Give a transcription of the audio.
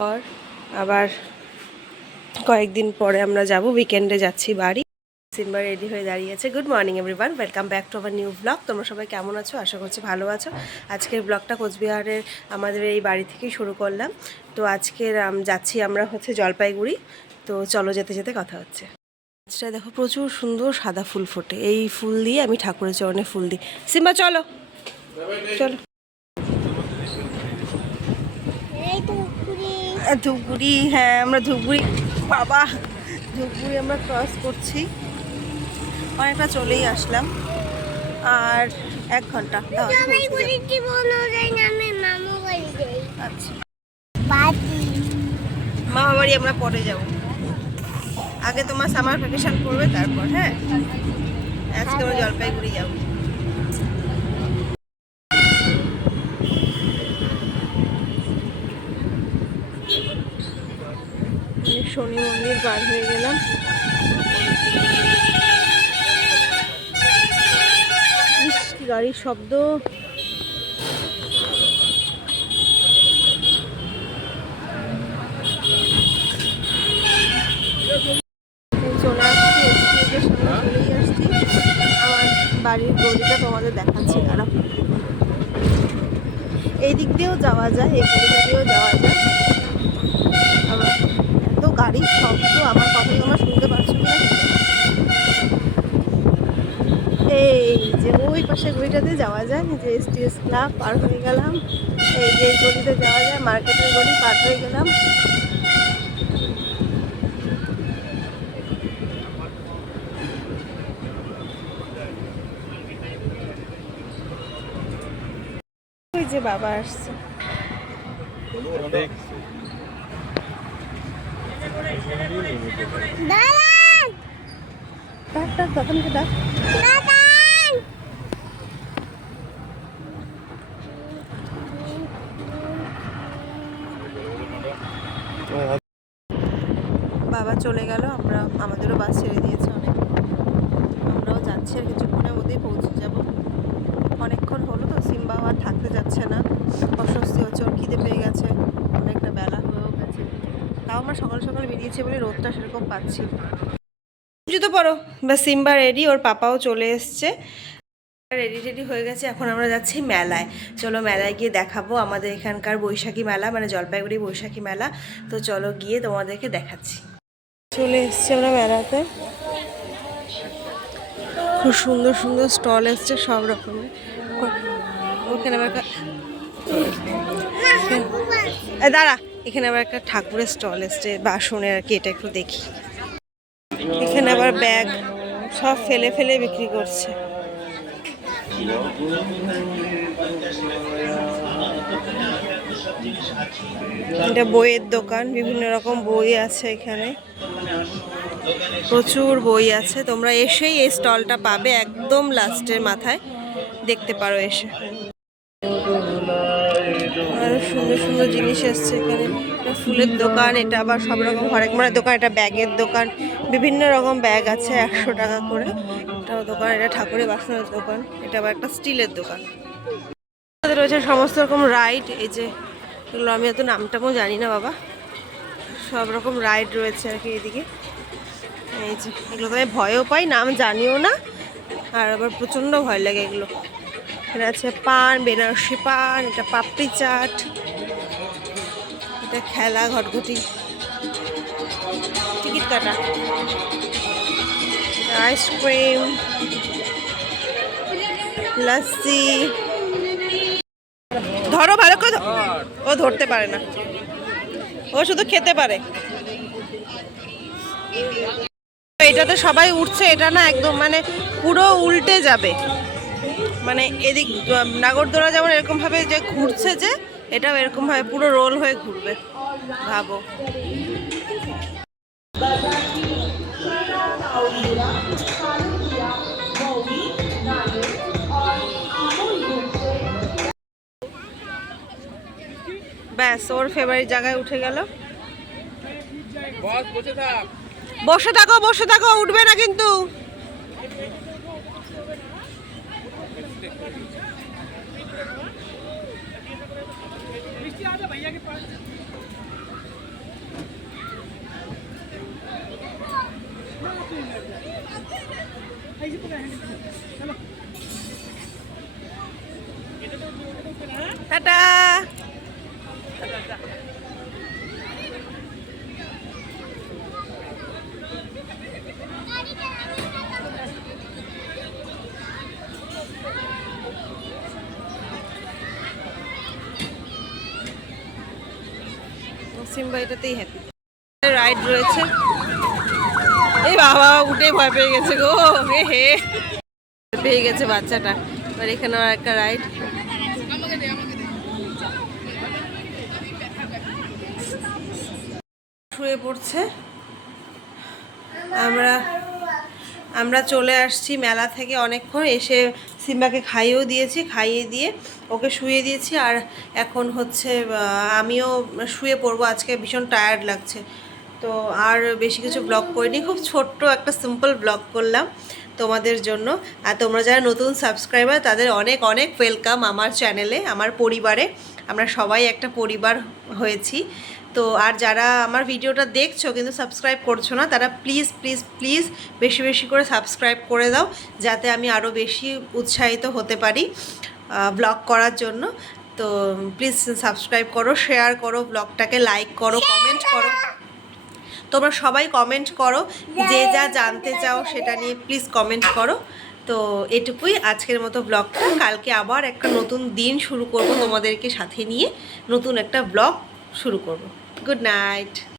পর আবার কয়েকদিন পরে আমরা যাব উইকেন্ডে যাচ্ছি বাড়ি। সিম্বা রেডি হয়ে দাঁড়িয়েছে good morning everyone welcome back to আবার নিউ ব্লগ তোমরা সবাই কেমন আছো? আশা করছি ভালো আছো। আজকের ব্লগটা কোচবিহারের আমাদের এই বাড়ি থেকেই শুরু করলাম। তো আজকের যাচ্ছি আমরা হচ্ছে জলপাইগুড়ি। তো চলো যেতে যেতে কথা হচ্ছে। গাছটা দেখো, প্রচুর সুন্দর সাদা ফুল ফোটে। এই ফুল দিয়ে আমি ঠাকুরের চরণে ফুল দিই। সিম্বা, চলো। চলো। ধূপগুড়ি হ্যাঁ আমরা ধূপগুড়ি বাবা ধূপগুড়ি আমরা ক্রস করছি। অনেকটা চলেই আসলাম। আর এক ঘণ্টা। আচ্ছা। মামা বাড়ি আমরা পরে যাব। আগে তোমার সামার ভ্যাকেশন করবে তারপর হ্যাঁ? আজকে আমরা জলপাইগুড়ি যাব। শনি মন্দির পার হয়ে গেলাম। গাড়ির শব্দ। চলে আমার বাড়ির তোমাদের দেখাচ্ছি, দাঁড়াও। এই দিক দিয়েও যাওয়া যায়, এই গলিটা দিয়েও যাওয়া যায় আবার এত গাড়ির শব্দ আমার কথা তোমরা শুনতে পারছ কি না এই যে ওই পাশে গলিটাতে যাওয়া যায় যে এসটিএস ক্লাব পার হয়ে গেলাম। এই যে গলিতে যাওয়া যায় মার্কেটের গলি পার হয়ে গেলাম। ওই যে বাবা আসছে। দাঁড়ান। ডাক ডাক দোকানকে ডাক দাঁড়ান বাবা চলে গেল আমরা আমাদেরও বাস ছেড়ে দিয়েছে অনেক। আমরাও যাচ্ছি আর কিছুক্ষণের মধ্যেই পৌঁছে যাব। অনেকক্ষণ হলো তো সিম্বাও আর থাকতে যাচ্ছে না। অস্বস্তি হচ্ছে, ওর খিদে পেয়ে গেছে। অনেকটা বেলা হয়েও গেছে। তাও আমরা সকাল সকাল বেরিয়েছি বলে রোদটা সেরকম পাচ্ছি জুতো পরো। বা সিম্বা রেডি ওর পাপাও চলে এসছে। রেডি রেডি হয়ে গেছে। এখন আমরা যাচ্ছি মেলায়। চলো মেলায় গিয়ে দেখাবো আমাদের এখানকার বৈশাখী মেলা মানে জলপাইগুড়ি বৈশাখী মেলা। তো চলো গিয়ে তোমাদেরকে দেখাচ্ছি। চলে এসছি আমরা মেলাতে খুব সুন্দর সুন্দর স্টল এসছে সব রকমের। ওখানে আবার দাঁড়া। এখানে আবার একটা ঠাকুরের স্টল এসছে বাসনের আর কি, এটা একটু দেখি। এখানে আবার ব্যাগ সব ফেলে ফেলে বিক্রি করছে। এটা বইয়ের দোকান, বিভিন্ন রকম বই আছে এখানে। প্রচুর বই আছে। তোমরা এসেই এই স্টলটা পাবে একদম লাস্টের মাথায়। দেখতে পারো এসে। আরও সুন্দর সুন্দর জিনিস এসছে এখানে। ফুলের দোকান, এটা আবার সব রকম হরেক মারের দোকান, এটা ব্যাগের দোকান। বিভিন্ন রকম ব্যাগ আছে একশো টাকা করে। এটা দোকান, এটা ঠাকুরের বাসনের দোকান, এটা আবার একটা স্টিলের দোকান। রয়েছে সমস্ত রকম রাইড এই যে এগুলো আমি এত নামটামও জানি না বাবা। সব রকম রাইড রয়েছে আর কি এদিকে। এই যে, এগুলো তো আমি ভয়ও পাই, নাম জানিও না। আর আবার প্রচণ্ড ভয় লাগে এগুলো। এখানে আছে পান, বেনারসি পান, এটা পাপড়ি চাট, এটা খেলা, ঘটঘটি। টিকিট কাটা। Ice cream lassi. ধরো ভালো করে ও ধরতে পারে না। ও শুধু খেতে পারে। এটাতে সবাই উঠছে, এটা না একদম মানে পুরো উল্টে যাবে। মানে এদিক নাগরদোলা যেমন এরকম ভাবে যে ঘুরছে যে, এটাও এরকম ভাবে পুরো রোল হয়ে ঘুরবে। ভাবো। ব্যাস ওর ফেভারিট জায়গায় উঠে গেল। বসে থাকো বসে থাকো উঠবে না কিন্তু। টাটা। সিম্বা এটাতেই হ্যাপি রাইড রয়েছে। এই বাবা, উঠে ভয় পেয়ে গেছে গো। হে হে। পেয়ে গেছে বাচ্চাটা। এবার এখানে একটা রাইড শুয়ে পড়ছে। আমরা আমরা চলে আসছি মেলা থেকে অনেকক্ষণ। এসে সিম্বাকে খাইয়েও দিয়েছি, খাইয়ে দিয়ে ওকে শুয়ে দিয়েছি আর এখন হচ্ছে আমিও শুয়ে পড়ব, আজকে ভীষণ টায়ার্ড লাগছে। তো আর বেশি কিছু ব্লগ করিনি, খুব ছোট্ট একটা সিম্পল ব্লগ করলাম তোমাদের জন্য। আর তোমরা যারা নতুন সাবস্ক্রাইবার তাদের অনেক অনেক ওয়েলকাম আমার চ্যানেলে আমার পরিবারে। আমরা সবাই একটা পরিবার হয়েছি। তো আর যারা আমার ভিডিওটা দেখছ কিন্তু সাবস্ক্রাইব করছ না তারা প্লিজ প্লিজ প্লিজ বেশি বেশি করে সাবস্ক্রাইব করে দাও যাতে আমি আরও বেশি উৎসাহিত হতে পারি ব্লগ করার জন্য। তো প্লিজ সাবস্ক্রাইব করো শেয়ার করো ব্লগটাকে লাইক করো কমেন্ট করো। তোমরা সবাই কমেন্ট করো যে যা জানতে চাও সেটা নিয়ে প্লিজ কমেন্ট করো। তো এটুকুই আজকের মতো ব্লগটা কালকে আবার একটা নতুন দিন শুরু করব তোমাদেরকে সাথে নিয়ে নতুন একটা ব্লগ শুরু করব। Good night